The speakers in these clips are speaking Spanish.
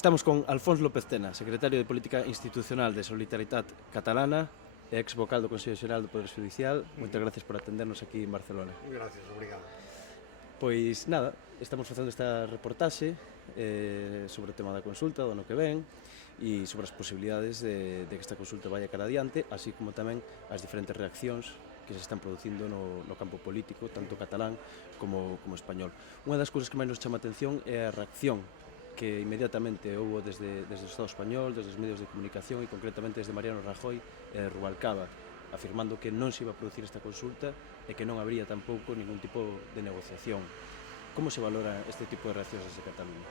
Estamos con Alfons López Tena, secretario de Política Institucional de Solidaritat Catalana e ex vocal do Consello Xeral do Poder Judicial. Moitas gracias por atendernos aquí en Barcelona. Gracias, obrigado. Pois nada, estamos facendo esta reportaxe sobre o tema da consulta do ano que ven e sobre as posibilidades de que esta consulta vaya cara adiante, así como tamén as diferentes reaccións que se están producindo no campo político, tanto catalán como español. Unha das cousas que máis nos chama a atención é a reacción que inmediatamente houve desde o Estado español, desde os medios de comunicación e concretamente desde Mariano Rajoy e Rubalcaba, afirmando que non se iba a producir esta consulta e que non habría tampouco ningún tipo de negociación. Como se valora este tipo de reaccións desde Cataluña?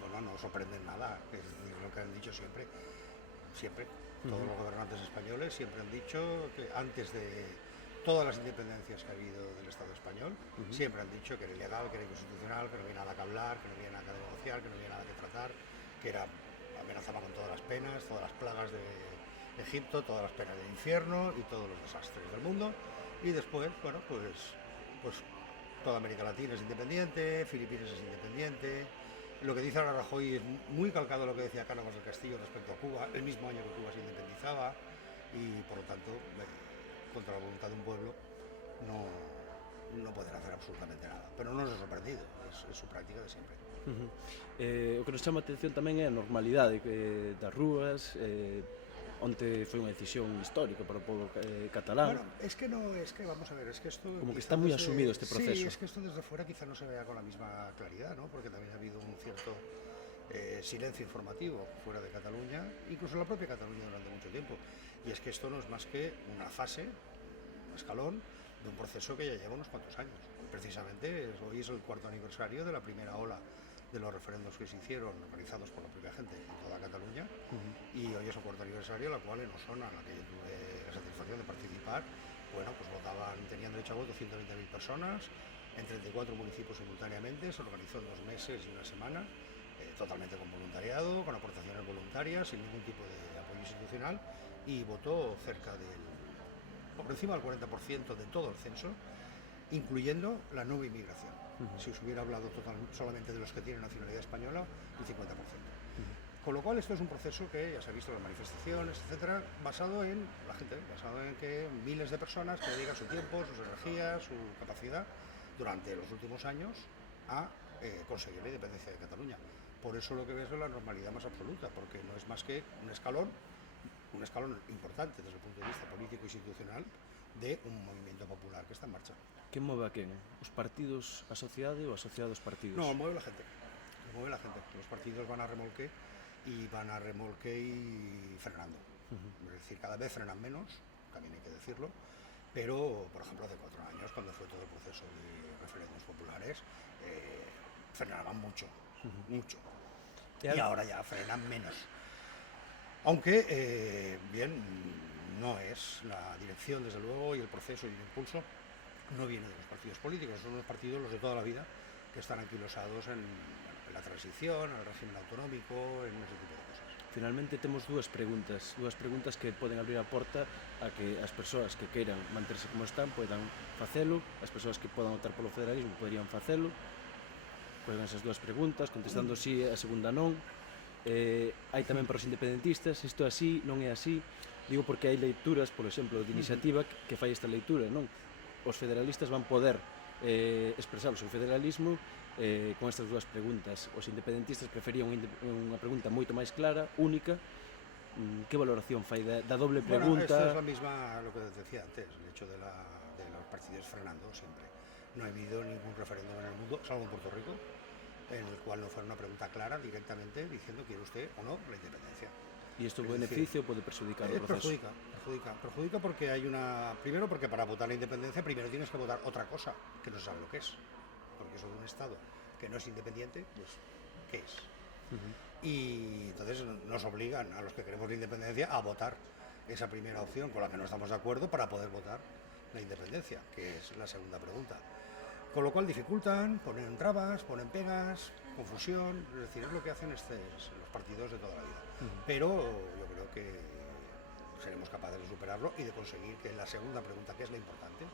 Bueno, no sorprende nada, es decir, lo que han dicho siempre. Todos los gobernantes españoles siempre han dicho que antes de todas las independencias que ha habido del Estado español, siempre han dicho que era ilegal, que era inconstitucional, que no había nada que hablar, que no había nada que negociar, que no había nada que tratar, que amenazaba con todas las penas, todas las plagas de Egipto, todas las penas del infierno y todos los desastres del mundo. Y después, bueno, pues toda América Latina es independiente, Filipinas es independiente. Lo que dice ahora Rajoy es muy calcado a lo que decía Cánovas del Castillo respecto a Cuba, el mismo año que Cuba se independizaba, y por lo tanto, contra la voluntad de un pueblo, no poder hacer absolutamente nada. Pero non nos ha sorprendido, es su práctica de siempre. O que nos chama a atención tamén é a normalidade das rúas, onde foi unha decisión histórica para o povo catalán. Bueno, es que vamos a ver, es que esto... Como que está muy asumido este proceso. Sí, es que esto desde fuera quizá no se vea con la misma claridad, ¿no? Porque también ha habido un cierto silencio informativo fuera de Cataluña, incluso en la propia Cataluña durante mucho tiempo. Y es que esto no es más que una fase, un escalón, de un proceso que ya lleva unos cuantos años. Precisamente hoy es el cuarto aniversario de la primera ola de los referendos que se hicieron, organizados por la propia gente en toda Cataluña, y hoy es el cuarto aniversario, la cual en Osona, en la que yo tuve la satisfacción de participar, bueno, pues tenían derecho a voto 120.000 personas, en 34 municipios simultáneamente, se organizó en 2 meses y una semana, totalmente con voluntariado, con aportaciones voluntarias, sin ningún tipo de apoyo institucional, y votó por encima del 40% de todo el censo, incluyendo la nueva inmigración. Si os hubiera hablado solamente de los que tienen nacionalidad española, el 50%. Con lo cual esto es un proceso que ya se ha visto en las manifestaciones, etcétera, basado en la gente, basado en que miles de personas que dedican su tiempo, sus energías, su capacidad durante los últimos años a conseguir la independencia de Cataluña. Por eso lo que ves es la normalidad más absoluta, porque no es más que un escalón importante desde el punto de vista político e institucional de un movimiento popular que está en marcha. Que move a quen? Os partidos, a sociedade ou a sociedade dos partidos? No, mueve la gente. Los partidos van a remolque y frenando. Es decir, cada vez frenan menos, también hay que decirlo, pero, por ejemplo, hace 4 años, cuando fue todo el proceso de referéndums populares, frenaban mucho. Y ahora ya frenan menos. Aunque, no es la dirección, desde luego, y el proceso y el impulso no viene de los partidos políticos, son los partidos, los de toda la vida, que están anquilosados en la transición, en el régimen autonómico, en ese tipo de cosas. Finalmente temos dúas preguntas que poden abrir a porta a que as persoas que queiran manterse como están podan facelo, as persoas que podan optar polo federalismo poderían facelo. Poden esas dúas preguntas, contestando sí e a segunda non. Hai tamén para os independentistas, isto é así, non é así. Digo porque hai leituras, por exemplo, de Iniciativa que fai esta leitura, non? Os federalistas van poder expresar o seu federalismo con estas dúas preguntas. Os independentistas preferían unha pregunta moito máis clara, única. Que valoración fai da doble pregunta? Bueno, esta es la misma, lo que decía antes, el hecho de los partidos frenando siempre. No ha habido ningún referéndum en el mundo, salvo en Puerto Rico, en el cual no fuera una pregunta clara directamente diciendo quiere usted o no la independencia. ¿Y esto beneficia o puede perjudicar el proceso? Perjudica porque primero porque para votar la independencia primero tienes que votar otra cosa que no se sabe lo que es, porque eso de un Estado que no es independiente, pues ¿qué es? Y entonces nos obligan a los que queremos la independencia a votar esa primera opción con la que no estamos de acuerdo para poder votar la independencia, que es la segunda pregunta. Con lo cual dificultan, ponen trabas, ponen pegas, confusión, es decir, es lo que hacen los partidos de toda la vida. Pero yo creo que seremos capaces de superarlo y de conseguir que la segunda pregunta, que es la importante,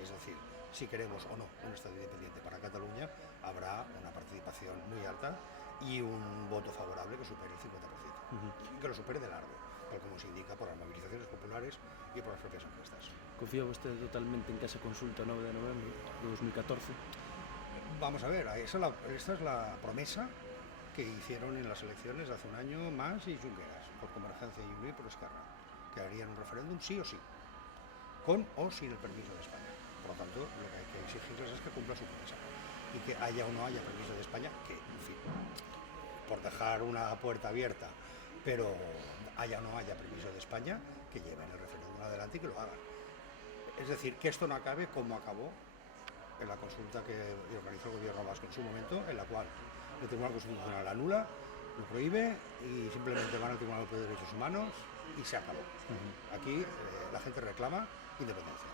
es decir, si queremos o no un Estado independiente para Cataluña, habrá una participación muy alta y un voto favorable que supere el 50%, y que lo supere de largo, tal como se indica por las movilizaciones populares y por las propias encuestas. Confía vostede totalmente en que esa consulta 9 de novembro de 2014? Vamos a ver, esta es la promesa que hicieron en las elecciones de hace un año más y Junqueras, por Convergencia y Unió y por Esquerra, que harían un referéndum sí o sí, con o sin el permiso de España. Por lo tanto, lo que hay que exigirles es que cumpla su promesa y que haya o no haya permiso de España, que, en fin, por dejar una puerta abierta, pero haya o no haya permiso de España, que lleven el referéndum adelante y que lo hagan. Es decir, que esto no acabe como acabó en la consulta que organizó el gobierno vasco en su momento, en la cual el Tribunal Constitucional la anula, lo prohíbe y simplemente van al Tribunal Europeo de Derechos Humanos y se acabó. Aquí la gente reclama independencia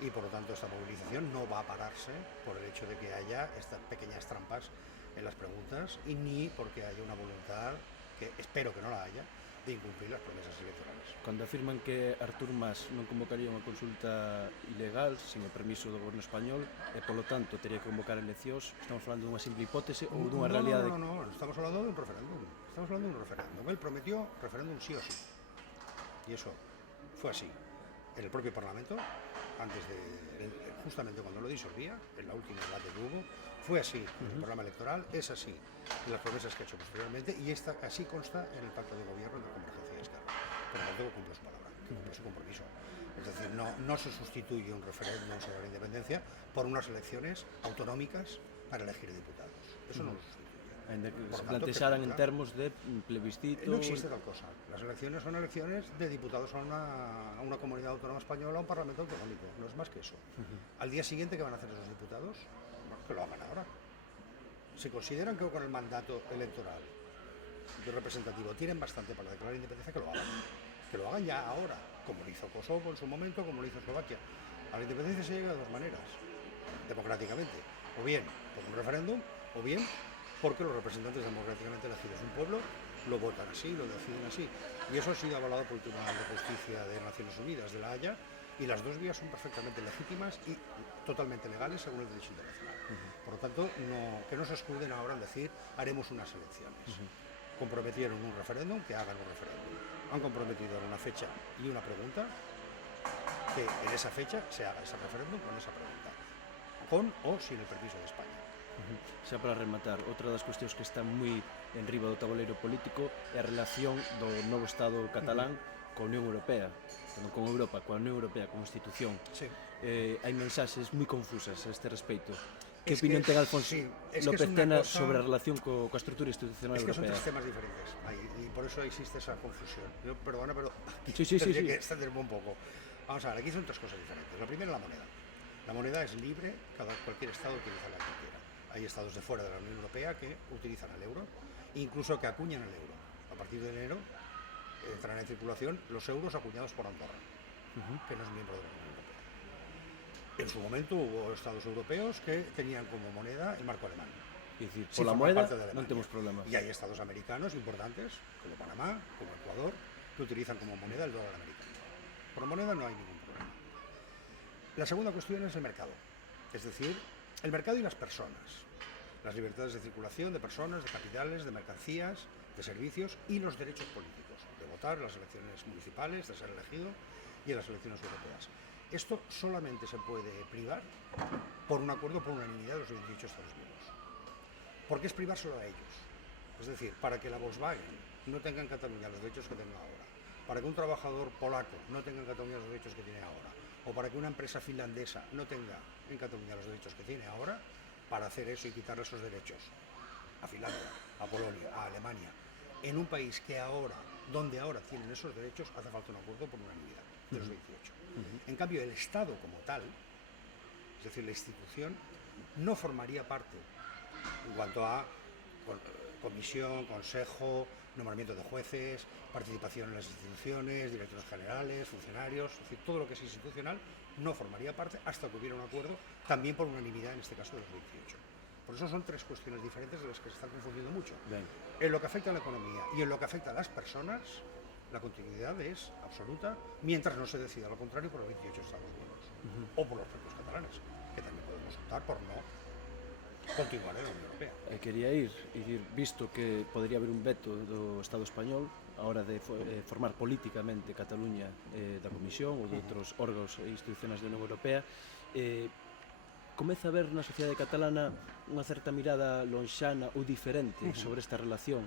y por lo tanto esta movilización no va a pararse por el hecho de que haya estas pequeñas trampas en las preguntas y ni porque haya una voluntad, que espero que no la haya, de incumplir las promesas electorales. Cando afirman que Artur Mas non convocaría unha consulta ilegal sin o permiso do goberno español e polo tanto teria que convocar eleccións, estamos falando dunha simple hipótese ou dunha realidade? No, estamos hablando de un referéndum. Estamos hablando de un referéndum. Él prometió referéndum sí o sí. Y eso fue así. En el propio Parlamento, justamente cuando lo disolvía, en la última debate que hubo, fue así. En el programa electoral es así. En las promesas que ha hecho posteriormente, y así consta en el pacto de gobierno entre Convergencia y Esquerra. Por lo tanto, cumple su palabra, que cumple su compromiso. Es decir, no se sustituye un referéndum sobre la independencia por unas elecciones autonómicas para elegir diputados. Eso no lo sustituye. Ainda que se plantexaran en termos de plebiscito... No existe tal cosa. Las elecciones son elecciones de diputados a una comunidad autónoma española, a un parlamento autonómico. No es más que eso. Al día siguiente, ¿qué van a hacer esos diputados? Bueno, que lo hagan ahora. Si consideran que con el mandato electoral de representativo tienen bastante para declarar independencia, que lo hagan. Que lo hagan ya ahora, como lo hizo Kosovo en su momento, como lo hizo Eslovaquia. A la independencia se llega de dos maneras, democráticamente. O bien por un referéndum, o bien porque los representantes democráticamente elegidos de un pueblo lo votan así, lo deciden así. Y eso ha sido avalado por el Tribunal de Justicia de Naciones Unidas, de La Haya, y las dos vías son perfectamente legítimas y totalmente legales según el derecho internacional. Por lo tanto, que no se escuden ahora en decir haremos unas elecciones. Comprometieron un referéndum, que hagan un referéndum. Han comprometido una fecha y una pregunta, que en esa fecha se haga ese referéndum con esa pregunta, con o sin el permiso de España. Xa para rematar, outra das cuestións que está moi en riba do tabuleiro político é a relación do novo Estado catalán coa Unión Europea, non con Europa, coa Unión Europea como institución. Sí. Hai mensaxes moi confusas a este respecto. Que opinión ten Alfonso López Tena sobre a relación coa estrutura institucional europea? Es que son tres temas diferentes y por eso existe esa confusión. Perdona, pero sí. tendría que extenderme un poco. Vamos a ver, aquí son tres cosas diferentes. La primera, la moneda. La moneda es libre, cualquier Estado utiliza la que quiera. Hay estados de fuera de la Unión Europea que utilizan el euro, incluso que acuñan el euro. A partir de enero entrarán en circulación los euros acuñados por Andorra, que no es miembro de la Unión Europea. En su momento hubo estados europeos que tenían como moneda el marco alemán. Es decir, por la moneda non temos problema. Y hay estados americanos importantes, como Panamá, como Ecuador, que utilizan como moneda el dólar americano. Por moneda no hay ningún problema. La segunda cuestión es el mercado, es decir, el mercado y las personas, las libertades de circulación de personas, de capitales, de mercancías, de servicios y los derechos políticos, de votar en las elecciones municipales, de ser elegido y en las elecciones europeas. Esto solamente se puede privar por un acuerdo por unanimidad de los 28 Estados miembros. ¿Por qué es privar solo a ellos? Es decir, para que la Volkswagen no tenga en Cataluña los derechos que tenga ahora, para que un trabajador polaco no tenga en Cataluña los derechos que tiene ahora, o para que una empresa finlandesa no tenga en Cataluña los derechos que tiene ahora, para hacer eso y quitarle esos derechos a Finlandia, a Polonia, a Alemania, en un país que ahora, donde ahora tienen esos derechos, hace falta un acuerdo por unanimidad de los 28. En cambio, el Estado como tal, es decir, la institución, no formaría parte en cuanto a comisión, consejo, nombramiento de jueces, participación en las instituciones, directores generales, funcionarios, es decir, todo lo que es institucional no formaría parte hasta que hubiera un acuerdo, también por unanimidad, en este caso de los 28. Por eso son tres cuestiones diferentes de las que se están confundiendo mucho. Bien. En lo que afecta a la economía y en lo que afecta a las personas, la continuidad es absoluta, mientras no se decida lo contrario por los 28 Estados miembros, o por los propios catalanes, que también podemos optar por no continuar en la Unión Europea. Quería ir, e dicir, visto que podría haber un veto do Estado español a hora de formar políticamente Cataluña da Comisión ou de outros órganos e instituciones da Unión Europea, comeza a ver na sociedade catalana unha certa mirada lonxana ou diferente sobre esta relación,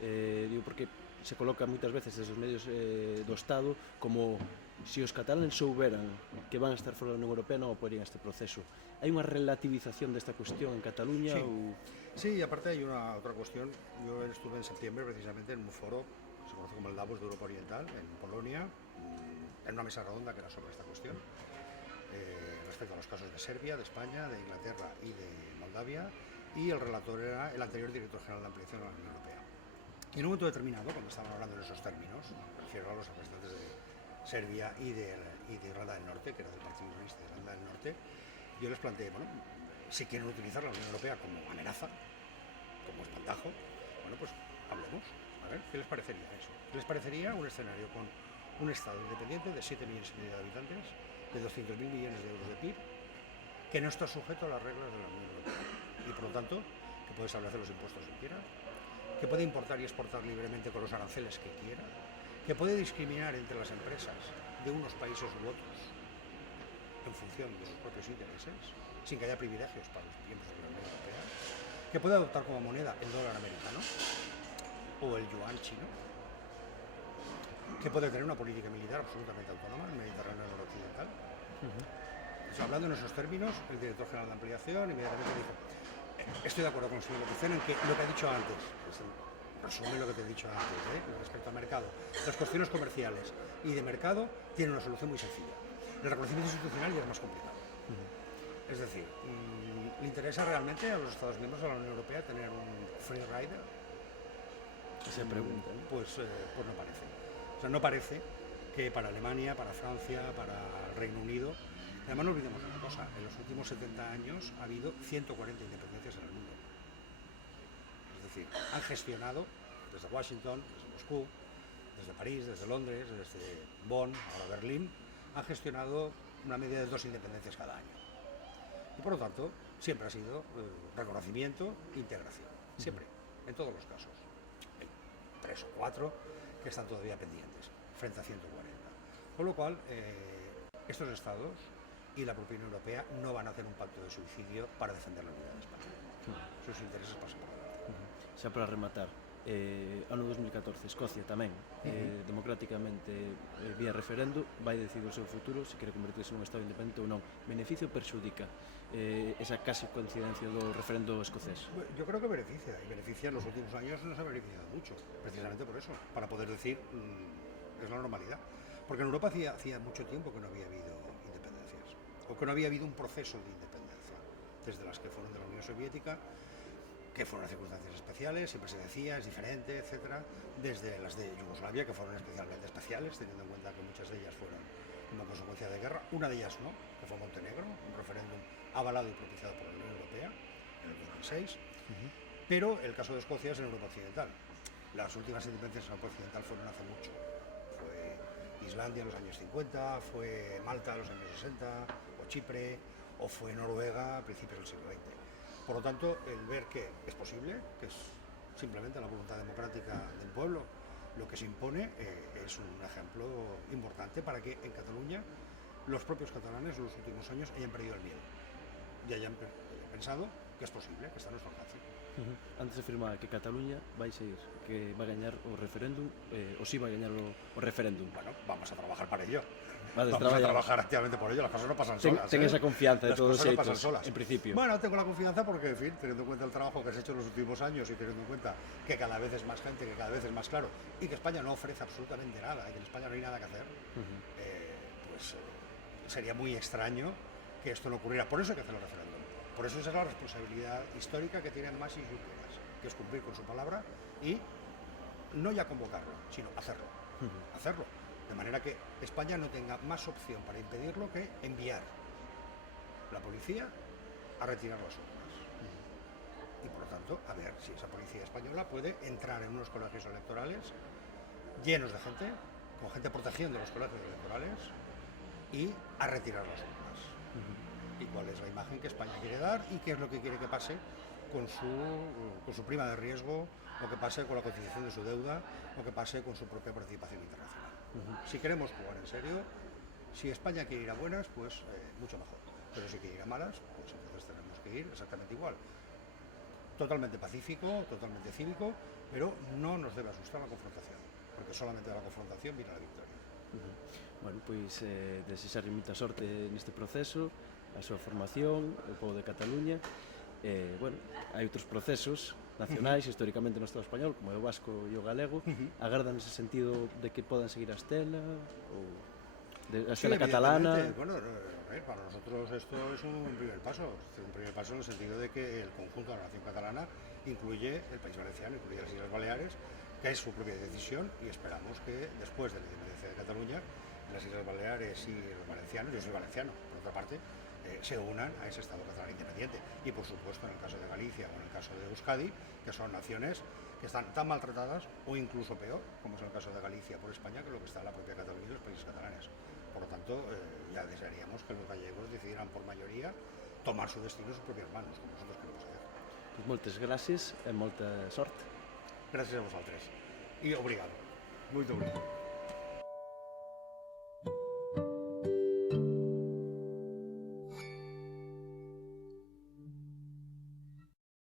digo, porque se coloca moitas veces desde os medios do Estado como se os catalanes souberan que van a estar fora da Unión Europea non apoiarían este proceso. Hai unha relativización desta cuestión en Cataluña? Sí, ou... sí, y aparte hay una otra cuestión. Yo estuve en septiembre precisamente en un foro que se conoce como el Davos de Europa Oriental, en Polonia, en una mesa redonda que era sobre esta cuestión, respecto a los casos de Serbia, de España, de Inglaterra y de Moldavia, y el relator era el anterior director general de ampliación de la Unión Europea. Y en un momento determinado, cuando estaban hablando en esos términos, me refiero a los representantes de Serbia y de Irlanda del Norte, que era del Partido Unionista de Irlanda del Norte, yo les planteé, bueno, si quieren utilizar la Unión Europea como amenaza, como espantajo, bueno, pues hablemos, a ver, ¿qué les parecería eso? ¿Qué les parecería un escenario con un Estado independiente de 7,5 millones de habitantes, de 200.000 millones de euros de PIB, que no está sujeto a las reglas de la Unión Europea y, por lo tanto, que puede establecer los impuestos que quiera, que puede importar y exportar libremente con los aranceles que quiera, que puede discriminar entre las empresas de unos países u otros en función de sus propios intereses, sin que haya privilegios para los miembros de la Unión Europea, que puede adoptar como moneda el dólar americano o el yuan chino, que puede tener una política militar absolutamente autónoma en el Mediterráneo noroccidental. Hablando en esos términos, el director general de ampliación inmediatamente dijo: estoy de acuerdo con el señor Lopicén en que lo que ha dicho antes, resume lo que te he dicho antes, respecto al mercado. Las cuestiones comerciales y de mercado tienen una solución muy sencilla. El reconocimiento institucional ya es más complicado. Es decir, ¿le interesa realmente a los Estados miembros de la Unión Europea tener un free rider? Esa pregunta, ¿no? Pues no parece. O sea, no parece que para Alemania, para Francia, para el Reino Unido. Además, no olvidemos una cosa: en los últimos 70 años ha habido 140 independencias en el mundo. Es decir, han gestionado desde Washington, desde Moscú, desde París, desde Londres, desde Bonn, ahora Berlín, han gestionado una media de 2 independencias cada año. Y por lo tanto, siempre ha sido reconocimiento e integración. Siempre, en todos los casos. Hay 3 o 4 que están todavía pendientes, frente a 140. Con lo cual, estos estados y la propia Unión Europea no van a hacer un pacto de suicidio para defender la unidad de España. Sus intereses pasan por delante. Xa para rematar, ano 2014, Escocia tamén, democráticamente vía referendo, vai decidir o seu futuro se quere convertirse nun Estado independente ou non. Beneficio ou perxudica esa casi coincidencia do referendo escocés? Yo creo que beneficia, y beneficia. En los últimos años nos ha beneficiado mucho, precisamente por eso, para poder decir, es la normalidad. Porque en Europa hacía mucho tiempo que no había habido independencias, o que no había habido un proceso de independencia, desde las que fueron de la Unión Soviética, que fueron circunstancias especiales, siempre se decía, es diferente, etcétera, desde las de Yugoslavia, que fueron especialmente especiales, teniendo en cuenta que muchas de ellas fueron como consecuencia de guerra, una de ellas no, que fue Montenegro, un referéndum avalado y propiciado por la Unión Europea en el 2006, pero el caso de Escocia es en Europa Occidental. Las últimas independencias en Europa Occidental fueron hace mucho. Fue Islandia en los años 50, fue Malta en los años 60, o Chipre, o fue Noruega a principios del siglo XX. Por lo tanto, el ver que es posible, que es simplemente la voluntad democrática del pueblo lo que se impone, es un ejemplo importante para que en Cataluña los propios catalanes en los últimos años hayan perdido el miedo y hayan pensado que es posible, que está a nuestro alcance. Antes afirmaba que Cataluña vai ser, que va a gañar o referéndum, o si va a gañar o referéndum. Bueno, vamos a trabajar para ello. Vamos a trabajar activamente por ello, las cosas no pasan solas. Ten esa confianza de todos los xeitos, no pasan solas. En principio. Bueno, tengo la confianza porque, en fin, teniendo en cuenta el trabajo que has hecho en los últimos años y teniendo en cuenta que cada vez es más gente, que cada vez es más claro y que España no ofrece absolutamente nada, y que en España no hay nada que hacer, pues sería muy extraño que esto no ocurriera. Por eso hay que hacer el referéndum. Por eso esa es la responsabilidad histórica que tienen Mas y Junqueras, que es cumplir con su palabra y no ya convocarlo, sino hacerlo. Hacerlo. De manera que España no tenga más opción para impedirlo que enviar la policía a retirar las urnas. Y por lo tanto, a ver si esa policía española puede entrar en unos colegios electorales llenos de gente, con gente protegiendo los colegios electorales y a retirar las urnas. y cuál es la imagen que España quiere dar y qué es lo que quiere que pase con su prima de riesgo, lo que pase con la cotización de su deuda, lo que pase con su propia participación internacional. Si queremos jugar en serio, si España quiere ir a buenas, pues mucho mejor. Pero si quiere ir a malas, pues entonces tenemos que ir exactamente igual. Totalmente pacífico, totalmente cívico, pero no nos debe asustar la confrontación, porque solamente de la confrontación viene la victoria. Bueno, pois desexar moita sorte neste proceso, a súa formación, o povo de Cataluña. Bueno, hai outros procesos nacionais, históricamente no Estado español, como é o vasco e o galego. Agardan nese sentido de que podan seguir a estela, ou a estela catalana? Bueno, para nosotros esto es un primer paso en el sentido de que el conjunto de la nación catalana incluye el País Valenciano, incluye las Islas Baleares, que es su propia decisión, y esperamos que después de la independencia de Cataluña, las Islas Baleares y los valencianos, yo soy valenciano, por otra parte, se unan a ese Estado catalán independiente. Y por supuesto, en el caso de Galicia o en el caso de Euskadi, que son naciones que están tan maltratadas o incluso peor, como es el caso de Galicia por España, que lo que está en la propia Cataluña y los países catalanes. Por lo tanto, ya desearíamos que los gallegos decidieran por mayoría tomar su destino en sus propias manos, como nosotros queremos hacer. Pues moltes gracias e molta sorte. Gràcies a vosaltres. I obrigado. Molt obrigado.